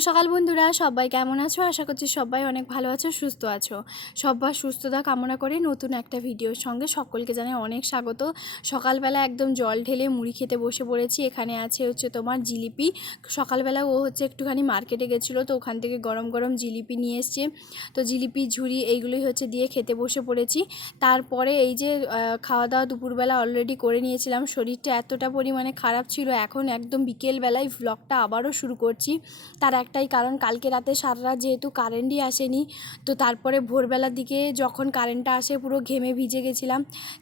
সকাল বন্ধুরা, সবাই কেমন আছো? আশা করছি সবাই অনেক ভালো আছো, সুস্থ আছো। সবার সুস্থতা কামনা করে নতুন একটা ভিডিওর সঙ্গে সকলকে জানাই অনেক স্বাগত। সকালবেলা একদম জল ঢেলে মুড়ি খেতে বসে পড়েছি। এখানে আছে তোমার জিলিপি। সকালবেলা ও একটুখানি মার্কেটে গেছিলো, তো ওখান থেকে গরম গরম জিলিপি নিয়ে এসছে। তো জিলিপি ঝুড়ি এইগুলোই দিয়ে খেতে বসে পড়েছি। তারপরে এই যে খাওয়া দাওয়া দুপুরবেলা অলরেডি করে নিয়েছিলাম। শরীরটা এতটা পরিমাণে খারাপ ছিল, এখন একদম বিকেলবেলায় ভ্লগটা আবারও শুরু করছি। তার একটাই কারণ, কালকে রাতে সারা রাত যেহেতু কারেন্টই আসেনি, তো তারপরে ভোরবেলার দিকে যখন কারেন্টটা আসে পুরো ঘেমে ভিজে গেছিলাম।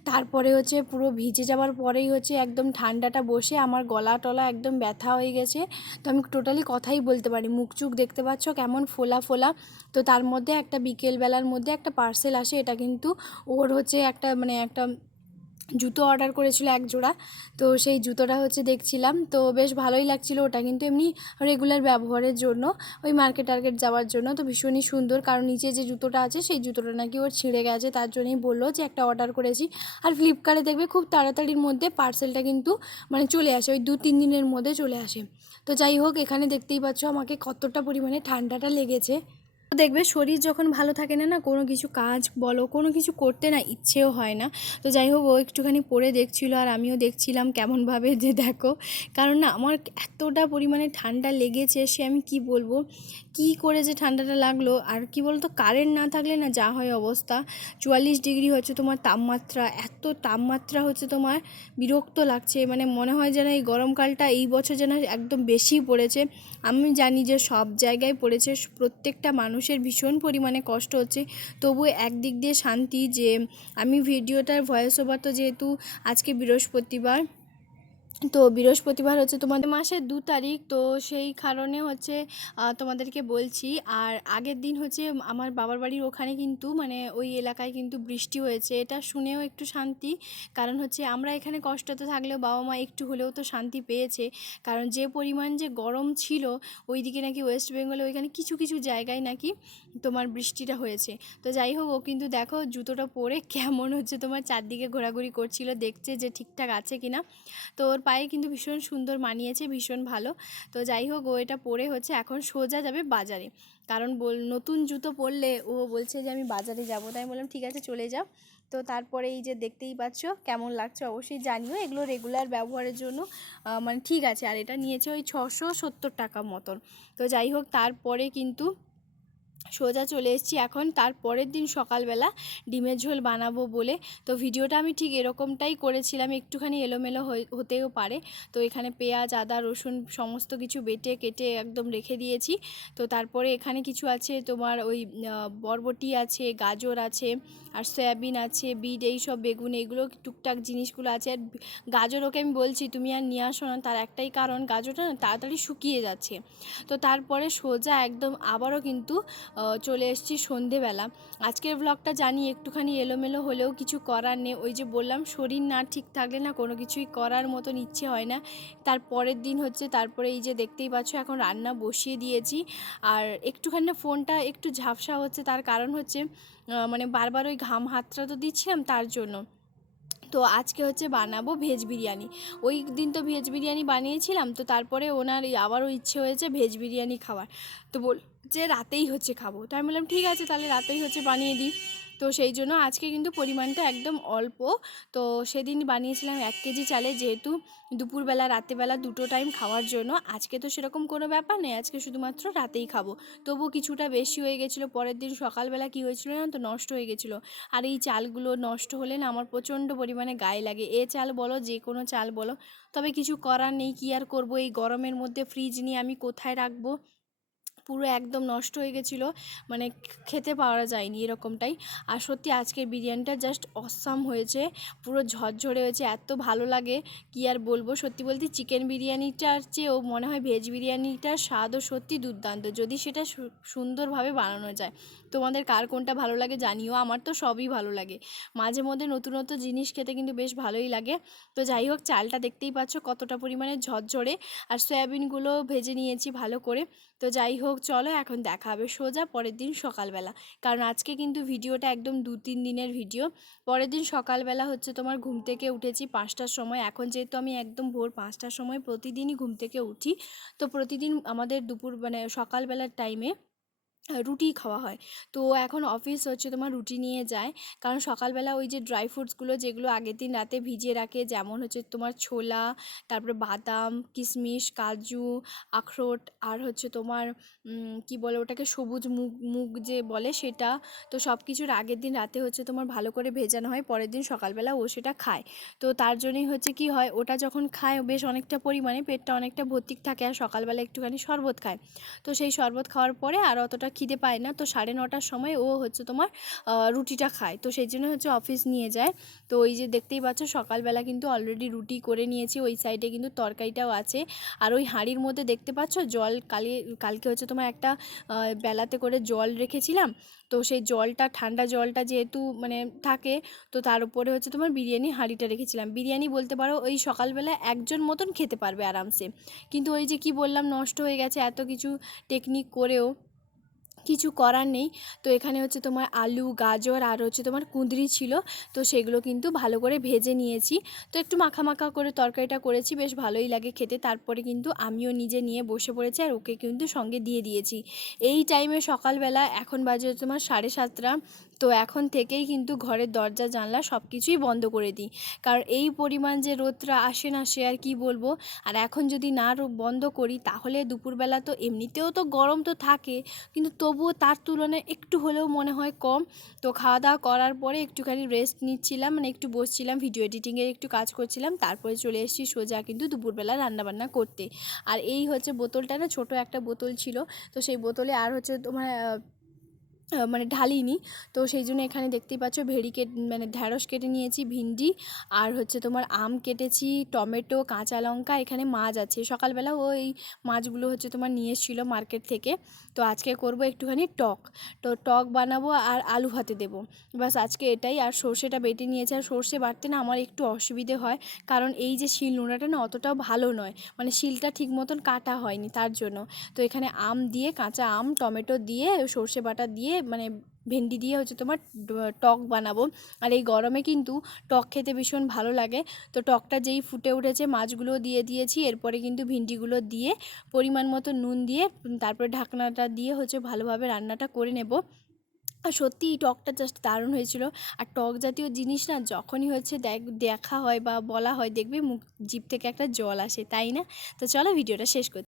তারপরে পুরো ভিজে যাওয়ার পরেই একদম ঠান্ডাটা বসে আমার গলা টলা একদম ব্যথা হয়ে গেছে। তো আমি টোটালি কথাই বলতে পারি, মুখ চুখ দেখতে পাচ্ছ কেমন ফোলা ফোলা। তো তার মধ্যে একটা বিকেলবেলার মধ্যে একটা পার্সেল আসে, এটা কিন্তু ওর একটা একটা জুতো অর্ডার করেছিল এক জোড়া। তো সেই জুতোটা দেখছিলাম, তো বেশ ভালোই লাগছিল। ওটা কিন্তু এমনি রেগুলার ব্যবহারের জন্য, ওই মার্কেট টার্কেট যাওয়ার জন্য। তো ভীষণই সুন্দর, কারণ নিচে যে জুতোটা আছে সেই জুতোটা নাকি ওর ছিঁড়ে গেছে, তার জন্যই বললো যে একটা অর্ডার করেছি। আর ফ্লিপকার্টে দেখবে খুব তাড়াতাড়ির মধ্যে পার্সেলটা কিন্তু চলে আসে, ওই 2-3 দিনের মধ্যে চলে আসে। তো যাই হোক, এখানে দেখতেই পাচ্ছ আমাকে কতটা পরিমাণে ঠান্ডাটা লেগেছে। দেখবে শরীর যখন ভালো থাকে না, কোনো কিছু কাজ বলো, কোনো কিছু করতে না ইচ্ছেও হয় না। তো যাই হোক, ও একটুখানি পরে দেখছিল আর আমিও দেখছিলাম কেমনভাবে, যে দেখো, কারণ না আমার এতটা পরিমাণে ঠান্ডা লেগেছে, সে আমি কি বলবো, কি করে যে ঠান্ডাটা লাগলো। আর কি বলতো, কারেন্ট না থাকলে না যা হয় অবস্থা। 44 ডিগ্রি তোমার তাপমাত্রা, এত তাপমাত্রা তোমার বিরক্ত লাগছে। মনে হয় যেন এই গরমকালটা এই বছর যেন একদম বেশি পড়েছে। আমি জানি যে সব জায়গায় পড়েছে, প্রত্যেকটা মানুষের ভীষণ পরিমাণে কষ্ট হচ্ছে। তবু একদিক দিয়ে শান্তি যে আমি ভিডিওটার ভয়েস ওভার, তো যেহেতু আজকে বৃহস্পতিবার, তো বৃহস্পতিবার তোমাদের মাসের 2 তারিখ, তো সেই কারণে তোমাদেরকে বলছি। আর আগের দিন আমার বাবার বাড়ির ওখানে কিন্তু ওই এলাকায় কিন্তু বৃষ্টি হয়েছে, এটা শুনেও একটু শান্তি। কারণ আমরা এখানে কষ্টতে থাকলেও বাবা মা একটু হলেও তো শান্তি পেয়েছে। কারণ যে পরিমাণ যে গরম ছিল, ওইদিকে নাকি ওয়েস্ট বেঙ্গলে ওইখানে কিছু কিছু জায়গায় নাকি তোমার বৃষ্টিটা হয়েছে। তো যাই হোক, ও কিন্তু দেখো জুতোটা পরে কেমন তোমার চারদিকে ঘোরাঘুরি করছিল, দেখছে যে ঠিকঠাক আছে কিনা। তো ওর পায়ে কিন্তু ভীষণ সুন্দর মানিয়েছে, ভীষণ ভালো। তো যাই হোক, ও এটা পরে এখন সোজা যাবে বাজারে। কারণ নতুন জুতো পরলে ও বলছে যে আমি বাজারে যাব। তাই বললাম ঠিক আছে, চলে যাও। তো তারপরে এই যে দেখতেই পাচ্ছ কেমন লাগছে অবশ্যই জানিও। এগুলো রেগুলার ব্যবহারের জন্য ঠিক আছে। আর এটা নিয়েছে ওই 670 টাকা মতন। তো যাই হোক, তারপরে কিন্তু সোজা চলে এসেছি এখন তারপরের দিন সকালবেলা ডিমের ঝোল বানাবো বলে। তো ভিডিওটা আমি ঠিক এরকমটাই করেছিলাম, একটুখানি এলোমেলো হতেও পারে। তো এখানে পেঁয়াজ, আদা, রসুন সমস্ত কিছু বেটে কেটে একদম রেখে দিয়েছি। তো তারপরে এখানে কিছু আছে তোমার ওই বরবটি আছে, গাজর আছে, আর সয়াবিন আছে, বিট, এইসব বেগুন, এইগুলো টুকটাক জিনিসগুলো আছে। আর গাজর ওকে আমি বলছি তুমি আর নিয়ে আসো না, তার একটাই কারণ গাজরটা না তাড়াতাড়ি শুকিয়ে যাচ্ছে। তো তারপরে সোজা একদম আবারও কিন্তু চলে এসেছি সন্ধেবেলা। আজকের ব্লগটা জানি একটুখানি এলোমেলো হলেও কিছু করার নেই, ওই যে বললাম শরীর না ঠিক থাকলে না কোনো কিছুই করার মতন ইচ্ছে হয় না। তারপরের দিন তারপরে এই যে দেখতেই পাচ্ছ এখন রান্না বসিয়ে দিয়েছি। আর একটুখানি না ফোনটা একটু ঝাপসা হচ্ছে, তার কারণ বারবার ওই ঘাম হাতটা তো দিচ্ছিলাম তার জন্য। তো আজকে বানাবো ভেজ বিরিয়ানি। ওই দিন তো ভেজ বিরিয়ানি বানিয়েছিলাম, তো তারপরে ওনার আবারও ইচ্ছে হয়েছে ভেজ বিরিয়ানি খাওয়ার। তো যে রাতেই খাবো, তো আমি বললাম ঠিক আছে তাহলে রাতেই বানিয়ে দিই। তো সেই জন্য আজকে কিন্তু পরিমাণটা একদম অল্প। তো সেদিন বানিয়েছিলাম 1 কেজি চালে, যেহেতু দুপুরবেলা রাতেরবেলা দুটো টাইম খাওয়ার জন্য। আজকে তো সেরকম কোনো ব্যাপার নেই, আজকে শুধুমাত্র রাতেই খাবো। তবু কিছুটা বেশি হয়ে গেছিলো, পরের দিন সকালবেলা কী হয়েছিল না, তো নষ্ট হয়ে গেছিলো। আর এই চালগুলো নষ্ট হলে না আমার প্রচণ্ড পরিমাণে গায়ে লাগে, এ চাল বলো যে কোনো চাল বলো। তবে কিছু করার নেই, কী আর করবো, এই গরমের মধ্যে ফ্রিজ নিয়ে আমি কোথায় রাখবো। পুরো একদম নষ্ট হয়ে গেছিলো, খেতে পাওয়া যায়নি এরকমটাই। আর সত্যি আজকের বিরিয়ানিটা জাস্ট অসাম হয়েছে, পুরো ঝরঝরে হয়েছে, এত ভালো লাগে কি আর বলবো। সত্যি বলতে চিকেন বিরিয়ানিটার চেয়েও মনে হয় ভেজ বিরিয়ানিটার স্বাদও সত্যি দুর্দান্ত, যদি সেটা সুন্দরভাবে বানানো যায়। তোমাদের কার কোনটা ভালো লাগে জানিও, আমার তো সবই ভালো লাগে। মাঝে মধ্যে নতুন নতুন জিনিস খেতে কিন্তু বেশ ভালোই লাগে। তো যাই হোক, চালটা দেখতেই পাচ্ছ কতটা পরিমাণে ঝরঝরে। আর সয়াবিনগুলো ভেজে নিয়েছি ভালো করে। তো যাই হোক চলো এখন দেখা হবে সোজা পরের দিন সকালবেলা, কারণ আজকে কিন্তু ভিডিওটা একদম 2-3 দিনের ভিডিও। পরের দিন সকালবেলা হচ্ছে তোমার ঘুম থেকে উঠেছি 5টার সময়। এখন যেহেতু আমি একদম ভোর 5টার সময় প্রতিদিনই ঘুম থেকে উঠি, তো প্রতিদিন আমাদের দুপুর মানে সকালবেলার টাইমে রুটি খাওয়া হয়। তো এখন অফিস হচ্ছে তোমার রুটি নিয়ে যায়, কারণ সকালবেলা ওই যে ড্রাই ফ্রুটসগুলো যেগুলো আগের দিন রাতে ভিজিয়ে রাখে, যেমন হচ্ছে তোমার ছোলা, তারপরে বাদাম, কিশমিশ, কাজু, আখরোট, আর হচ্ছে তোমার কি বলে ওটাকে, সবুজ মুগ, মুগ যে বলে সেটা। তো সব কিছুর আগের দিন রাতে হচ্ছে তোমার ভালো করে ভেজানো হয়, পরের দিন সকালবেলা ও সেটা খায়। তো তার জন্যই হচ্ছে কি হয়, ওটা যখন খায় বেশ অনেকটা পরিমাণে, পেটটা অনেকটা ভর্তি থাকে, আর সকালবেলা একটুখানি শরবত খায়। তো সেই শরবত খাওয়ার পরে আর অতটা খিদে পায় না, তো 9:30টার সময় ও হচ্ছে তোমার রুটিটা খায়। তো সেই জন্য হচ্ছে অফিস নিয়ে যায়। তো ওই যে দেখতেই পাচ্ছ সকালবেলা কিন্তু অলরেডি রুটি করে নিয়েছি, ওই সাইডে কিন্তু তরকারিটাও আছে। আর ওই হাঁড়ির মধ্যে দেখতে পাচ্ছ জল, কালকে হচ্ছে তোমার একটা বেলাতে করে জল রেখেছিলাম। তো সেই জলটা, ঠান্ডা জলটা যেহেতু মানে থাকে, তো তার উপরে হচ্ছে তোমার বিরিয়ানি হাঁড়িটা রেখেছিলাম। বিরিয়ানি বলতে পারো ওই সকালবেলা একজন মতন খেতে পারবে আরামসে। কিন্তু ওই যে কি বললাম, নষ্ট হয়ে গেছে, এত কিছু টেকনিক করেও কিছু করার নেই। তো এখানে হচ্ছে তোমার আলু, গাজর আর হচ্ছে তোমার কুঁদরি ছিল, তো সেগুলো কিন্তু ভালো করে ভেজে নিয়েছি। তো একটু মাখা মাখা করে তরকারিটা করেছি, বেশ ভালোই লাগে খেতে। তারপরে কিন্তু আমিও নিজে নিয়ে বসে পড়েছি, আর ওকে কিন্তু সঙ্গে দিয়ে দিয়েছি। এই টাইমে সকালবেলা, এখন বাজে তোমার 7:30। তো এখন থেকেই কিন্তু ঘরের দরজা জানলা সব কিছুই বন্ধ করে দিই, কারণ এই পরিমাণ যে রোদটা আসে না সে আর কি বলবো। আর এখন যদি না বন্ধ করি তাহলে দুপুরবেলা তো এমনিতেও তো গরম তো থাকে, কিন্তু তবুও তার তুলনায় একটু হলেও মনে হয় কম। তো খাওয়া দাওয়া করার পরে একটুখানি রেস্ট নিচ্ছিলাম, মানে একটু বসছিলাম, ভিডিও এডিটিংয়ের একটু কাজ করছিলাম, তারপরে চলে এসেছি সোজা কিন্তু দুপুরবেলা রান্নাবান্না করতে। আর এই হচ্ছে বোতলটা না, ছোট একটা বোতল ছিল, তো সেই বোতলে আর হচ্ছে তোমার মানে ঢালিনি। তো সেই জন্য এখানে দেখতেই পাচ্ছ মানে ঢ্যাঁড়স কেটে নিয়েছি, ভিন্ডি, আর হচ্ছে তোমার আম কেটেছি, টমেটো, কাঁচা লঙ্কা, এখানে মাছ আছে। সকালবেলা ওই মাছগুলো হচ্ছে তোমার নিয়ে এসেছিলো মার্কেট থেকে। তো আজকে করব একটুখানি টক, তো টক বানাবো আর আলু ভাতে দেবো, বাস আজকে এটাই। আর সর্ষেটা বেটে নিয়েছে, আর সর্ষে বাটতে না আমার একটু অসুবিধে হয়, কারণ এই যে শিল নোড়াটা না অতটাও ভালো নয়, মানে শিলটা ঠিক মতন কাটা হয়নি তার জন্য। তো এখানে আম দিয়ে, কাঁচা আম, টমেটো দিয়ে, সর্ষে বাটা দিয়ে, মানে ভেন্ডি দিয়ে হচ্ছে তোমার টক বানাবো। আর এই গরমে কিন্তু টক খেতে ভীষণ ভালো লাগে। তো টকটা যেই ফুটে উঠেছে মাছগুলো দিয়ে দিয়েছি, এরপরে কিন্তু ভিন্ডিগুলো দিয়ে পরিমাণ মতো নুন দিয়ে তারপরে ঢাকনাটা দিয়ে হচ্ছে ভালোভাবে রান্নাটা করে নেব। আর সত্যিই টকটা জাস্ট দারুণ হয়েছিল। আর টক জাতীয় জিনিস না যখনই হচ্ছে দেখা হয় বা বলা হয়, দেখবে মুখ, জিভ থেকে একটা জল আসে, তাই না? তো চলো ভিডিওটা শেষ করছি।